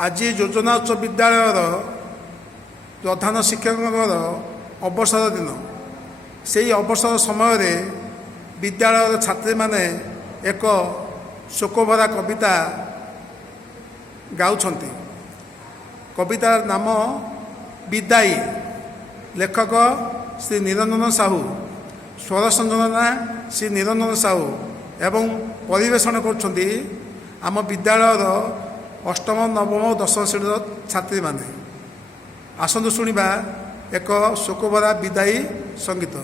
आज योजना उच्च विद्यालय प्रधान शिक्षक अवसर दिन से अवसर समय विद्यालय छात्री माने एक शोकभरा कविता गाउछंती। कवितार नाम विदाई। लेखक श्री निरंजन साहू, स्वर संयोजना श्री निरंजन साहू एवं परिवेषण करुछंती आम विद्यालयर अष्टम नवम दशम श्रेणी छात्री माने। आसंतु शुणिबा एक शोकभरा विदाई संगीत।